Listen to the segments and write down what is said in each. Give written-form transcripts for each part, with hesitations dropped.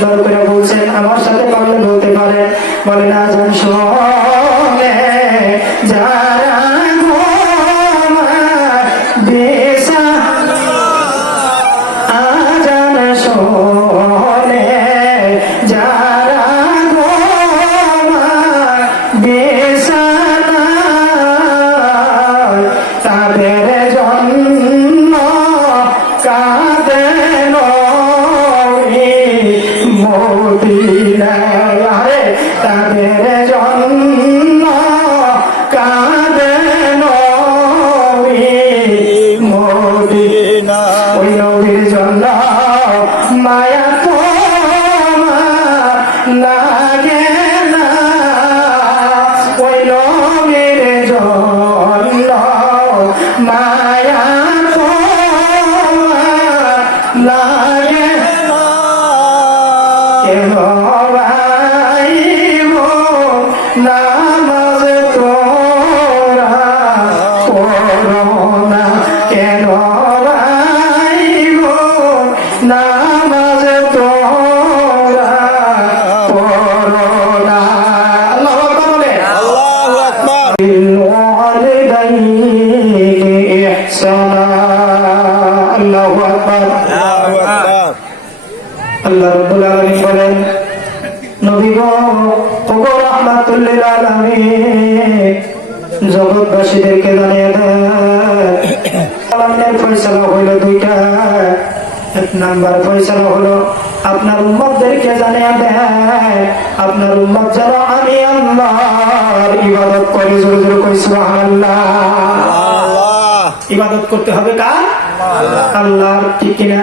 সুন্দর করে বলছেন, আমার সাথে পারলে বলতে পারেন। বলেন আজান শোনে যারা বেসা, আজান শোনে যারা বেসানা, তাদের জন্য কাঁদেন মদিনায়, তাদের জন্য কাঁদেন মদিনায়। ওই নবীর জন্য মায়া তোমার লাগে না, ওই নবীর জন্য মায়া তোমার লাগে না। কেন ভাইব নামাজ তোরা করো না, কেন ভাইব নামাজ তোরা করো না। আল্লাহু আকবার বলে, আল্লাহু আকবার। বিল ওয়ালিদাইনি ইহসানা, আল্লাহু আকবার, আল্লাহু আকবার। আল্লাহ রাব্বুল আলামিন বলেন, নবী গো, ওগো রাহমাতুল লিল আলামিন, জগৎবাসীদেরকে জানিয়ে দেন আল্লাহর ফয়সালা হলো দুইটা। এক নাম্বার ফয়সালা হলো আপনার উম্মতদেরকে জানিয়ে দেন, আপনার উম্মত যেন আমি আল্লাহর ইবাদত করি। জোরে জোরে কই সুবহানাল্লাহ। ইবাদত করতে হবে কার? আল্লাহর, ঠিক কিনা?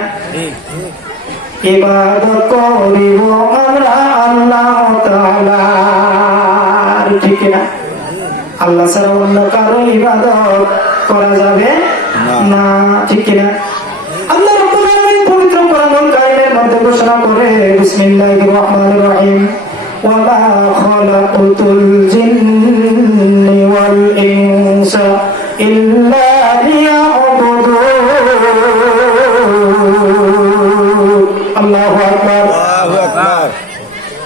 ইবাদত করিব আমরা আল্লাহ তাআলার, ঠিক না? আল্লাহ ছাড়া অন্য কারো ইবাদত করা যাবে না, ঠিক না? আল্লাহ রাব্বুল আলামিন পবিত্র কোরআনুল কারীমের মধ্যে ঘোষণা করে, বিসমিল্লাহির রহমানির রহিম, ওয়া মা খালাকুতুল জিন্নি ওয়াল ইনসা ইল্লা লিয়াবুদুন। আল্লাহু আকবার, আল্লাহু আকবার।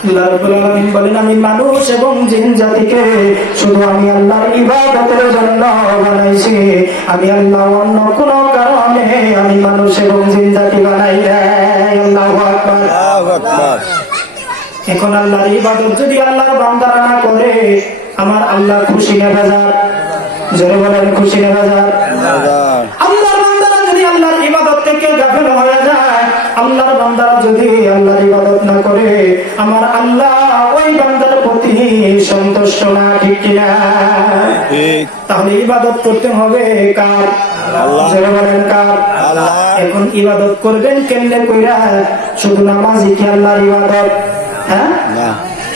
আল্লাহ রাব্বুল আলামিন বলেন, আমি মানুষ এবং জিন জাতিকে শুধু আমি আল্লাহর ইবাদতের জন্য বানাইছি। আমি আল্লাহ অন্য কোনো কারণে আমি মানুষ এবং জিন জাতি বানাই নাই। আল্লাহু আকবার, আল্লাহু আকবার। এখন আল্লাহর ইবাদত যদি আল্লাহর বান্দারা না করে, আমার আল্লাহ খুশি না বেজার? জোরে বলেন, খুশি না বেজার? আল্লাহর বান্দারা যদি আল্লাহর ইবাদত থেকে গাফিল হয়ে যায়, আল্লাহর বান্দারা যদি আল্লাহর ইবাদত না করে, আমার আল্লাহ ওই বান্দার প্রতি সন্তুষ্ট না, ঠিক কিনা? তাহলে ইবাদত করতে হবে কার? আল্লাহ। জোরে বলেন কার? আল্লাহ। এখন ইবাদত করবেন কেমনে কইরা? শুধু নামাজি কি আল্লাহর ইবাদত? হ্যাঁ, না।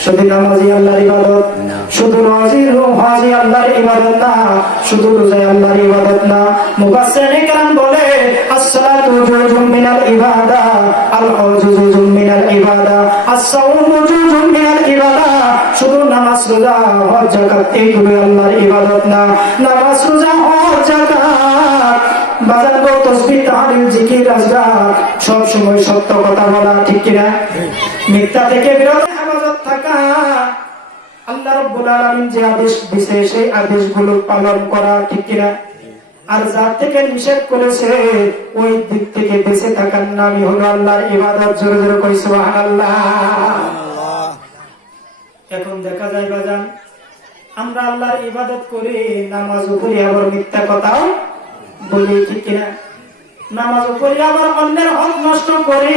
শুধু নামাজি আল্লাহর ইবাদত, শুধু হাজি আল্লাহর ইবাদত না, শুধু রোজা আল্লাহর ইবাদত না। মুফাসসিরিনে কেরাম বলে, as-সালাতু জুজুম মিনাল ইবাদা, আল-হজ্জু জুজুম মিনাল ইবাদা, as-সাওমু জুজুম মিনাল ইবাদা। শুধু নামাজ, রোজা, হজ, যাকাত এইগুলো আল্লাহর ইবাদত না। নামাজ, রোজা, হজ, যাকাত, বাজার গো, তাসবিহ, তাহলিল, জিকির, আজকার, সব সময় সত্য কথা বলা, ঠিক কিনা? মিথ্যা থেকে বিরত থাকা, আল্লাহ রাব্বুল আলামিন যে আদেশ দিয়েছে সেই আদেশগুলো পালন করা, ঠিক কিনা? আর যা থেকে নিষেধ করেছে ওই দিক থেকে বেঁচে থাকার নামই হলো আল্লাহর ইবাদত। জোরে জোরে কই সুবহানাল্লাহ। এখন দেখা যায় বাজান, আমরা আল্লাহর ইবাদত করি, নামাজও পড়ি, আবার মিথ্যা কথাও বলি, ঠিক কিনা? নামাজও পড়ি, আবার অন্যের হক নষ্ট করি,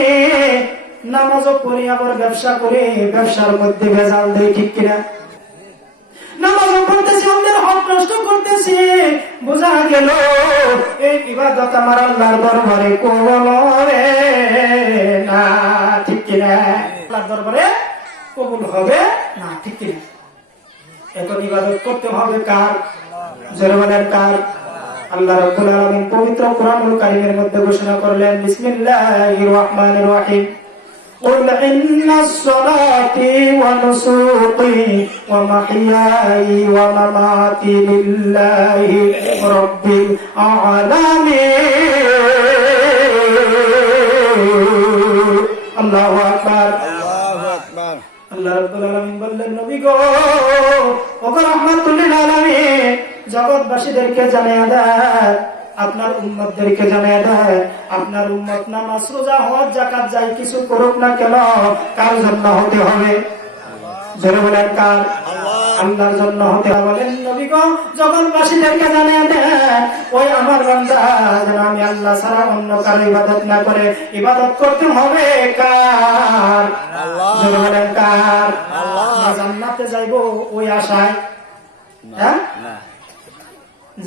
নামাজও পড়ি, আবার ব্যবসা করে ব্যবসার মধ্যে ভেজাল দেই, ঠিক কিনা? নামাজও পড়তেছি, অন্যের হক নষ্ট করতেছি, বোঝা গেল এই ইবাদত আমার আল্লাহর দরবারে কবুল হবে না, ঠিক কিনা? আল্লাহর দরবারে কবুল হবে না, ঠিক কিনা? এখন ইবাদত করতে হবে কার? জোরে বলেন কার? আল্লাহ রাব্বুল আলামিন পবিত্র কোরআনুল কারীমের মধ্যে ঘোষণা করলেন, বিসমিল্লাহির রহমানির রহিম, قل إن الصلاتي ونسكي ومحياي ومماتي لله رب العالمين। الله أكبر। আল্লাহ রাব্বুল আলামিন বললেন, নবী গো, ওগো রাহমাতুল লিল আলামিন, জগৎবাসীদেরকে জানিয়ে দেন, আপনার উম্মতদেরকে জানিয়ে দেন, আপনার উম্মত নামাজ রোজা হজ যাকাত যাই কিছু করুক না কেন, কার জন্য হতে হবে? জোরে বলেন, কার? আল্লাহর জন্য হতে হবে। বলেন, নবী গো, জগৎবাসীদেরকে জানিয়ে দেন, ওই আমার বান্দা যেন আমি আল্লাহ ছাড়া অন্য কারো ইবাদত না করে ইবাদত করতে হবে কার? জোরে বলেন, কার? জান্নাতে যাইবো ওই আশায়, হ্যাঁ,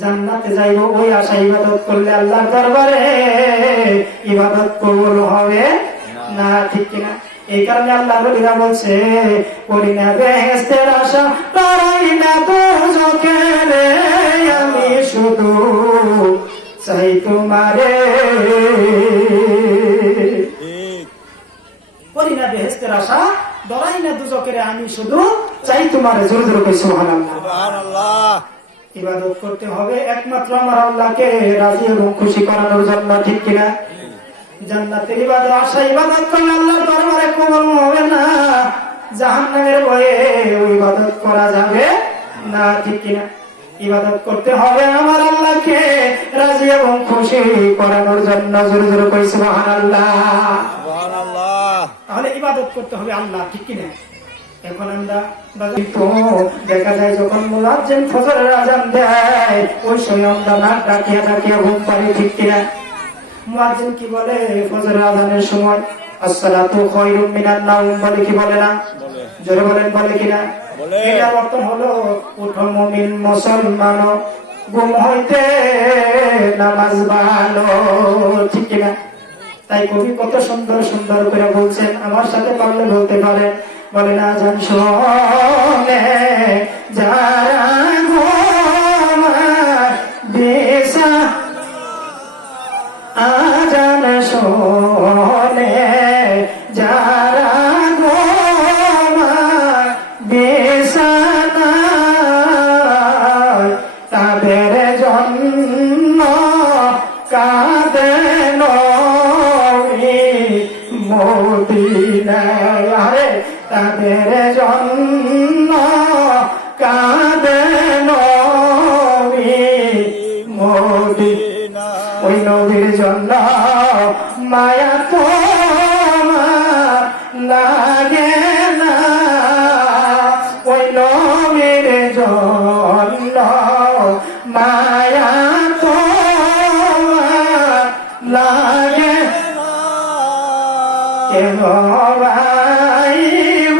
জান্নাতে যাইব ওই আশা ইবাদত করলে আল্লাহর দরবারে ইবাদত কবুল হবে না, ঠিক কিনা? এই কারণে আল্লাহ বলিরা বলছে, করি না বেহেশতের আশা, তারাই না দোজখের, আমি শুধু চাই তোমারে। করি না বেহেশতের আশা, ডরাই না দোজখের, আমি শুধু চাই তোমারে। জোরে জোরে কই সুবহানাল্লাহ। ইবাদত করতে হবে একমাত্র আমার আল্লাহকে রাজি এবং খুশি করানোর জন্য, ঠিক কিনা? জান্নাতের ইবাদত আশা ইবাদত করলে আল্লাহর দরবারে কবুল হবে না, জাহান্নামের ভয়ে ওই ইবাদত করা যাবে না, ঠিক কিনা? ইবাদত করতে হবে আমার আল্লাহকে রাজি এবং খুশি করানোর জন্য। জোরে জোরে কই সুবহানাল্লাহ। তাহলে ইবাদত করতে হবে আল্লাহ, ঠিক কিনা? এখন আমরা দেখা যায় যখন মুয়াজ্জিন ফজরের আযান দেয়, ওই সময় আমরা নাক ডাকিয়া ডাকিয়া ঘুম পাড়ি, ঠিক কিনা? মুয়াজ্জিন কি বলে ফজরের আযানের সময়? আসসালাতু খায়রুম মিনান নাওম বলে কি বলে না? জোরে বলেন, বলে কিনা? এটার অর্থ হলো, উঠো মুমিন মুসলমান, ঘুম হইতে নামাজ ভালো, ঠিক কিনা? তাই কবি কত সুন্দর সুন্দর করে বলছেন, আমার সাথে পারলে বলতে পারেন। বলে না, আযান শুনে যারা ঘুমায় দিশা, আযান শুনে যারা ঘুমায় বিছানায়, তাদের জন্য কাঁদেন মদিনায়, আরে তাদের জন্য কাঁদেন মদিনায়, ওই নবীর জন্য মায়া তোমার লাগে না, ওই নবীর জন্য মায়া তোমার লাগে কেন ভাইব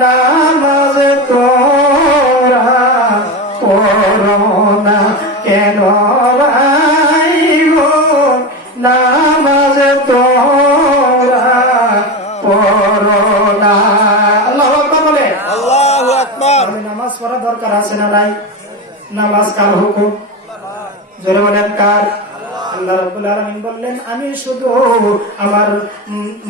নামাজ তোরা পড়ো না, কেন ভাইব নামাজ তোরা পড়ো না। আল্লাহু আকবার বলে, আল্লাহু আকবার। নামাজ পড়া দরকার আছে না নাই? নামাজ কার হুকুম? জোরে বলেন, কার? আল্লাহ রাব্বুল আলামিন বললেন, আমি শুধু আমার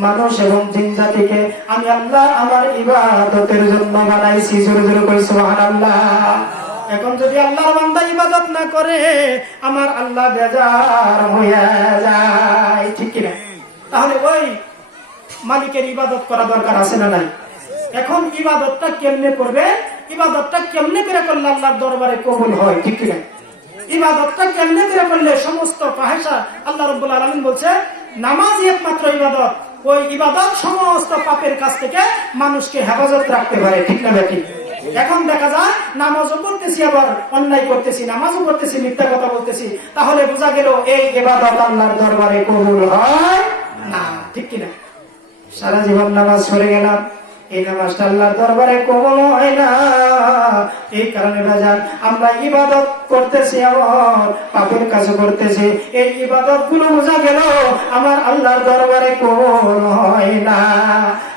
মানুষ এবং জিন জাতিকে আমি আল্লাহ আমার ইবাদতের জন্য বানাইছি। জোরে জোরে কই সুবহানাল্লাহ। এখন যদি আল্লাহর বান্দা ইবাদত না করে, আমার আল্লাহ বেজার হয়ে যায়, ঠিক কিনা? তাহলে ওই মালিকের ইবাদত করা দরকার আছে না নাই? এখন ইবাদতটা কেমনে করবে? ইবাদতটা কেমনে করে করলে আল্লাহর দরবারে কবুল হয়, ঠিক কিনা? ইবাদতটা কেমনে করে করলে সমস্ত ফাহেশা, আল্লাহ রাব্বুল আলামিন বলছে নামাজই একমাত্র ইবাদত, ওই ইবাদত সমস্ত পাপের কাছ থেকে মানুষকে হেফাজত রাখতে পারে, ঠিক না বেটি? এখন দেখা যায় নামাজও করতেছি আবার অন্যায় করতেছি, নামাজও করতেছি মিথ্যা কথা বলতেছি, তাহলে বোঝা গেল এই ইবাদত আল্লাহর দরবারে কবুল হয় না, ঠিক কিনা? সারা জীবন নামাজ পড়ে গেলাম, এই নামাজটা আল্লাহর দরবারে কবুল হয় না। এই কারণে বাজার আমরা ইবাদত করতেছি, আবার পাপের কাজ করতেছি, এই ইবাদত গুলো বোঝা গেল আমার আল্লাহর দরবারে কবুল হয় না।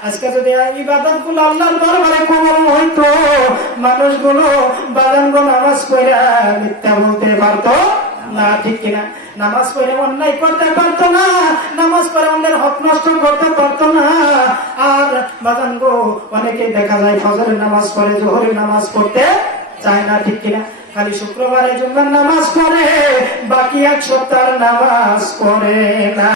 আজকে যদি ইবাদত গুলো আল্লাহর দরবারে কবুল হইতো, মানুষগুলো বাজানগো নামাজ পড়ে মিথ্যা বলতে পারতো না, ঠিক কিনা? নামাজ পড়ে অন্যায় করতে পারতো না, নামাজ পড়ে অন্যের হক নষ্ট করতে পারতো না। আর বাজান গো, অনেকে দেখা যায় ফজরের নামাজ পড়ে, জোহরের নামাজ পড়তে চায় না, ঠিক কিনা? খালি শুক্রবারে জুম্মার নামাজ পড়ে, বাকি এক সপ্তাহ নামাজ পড়ে না।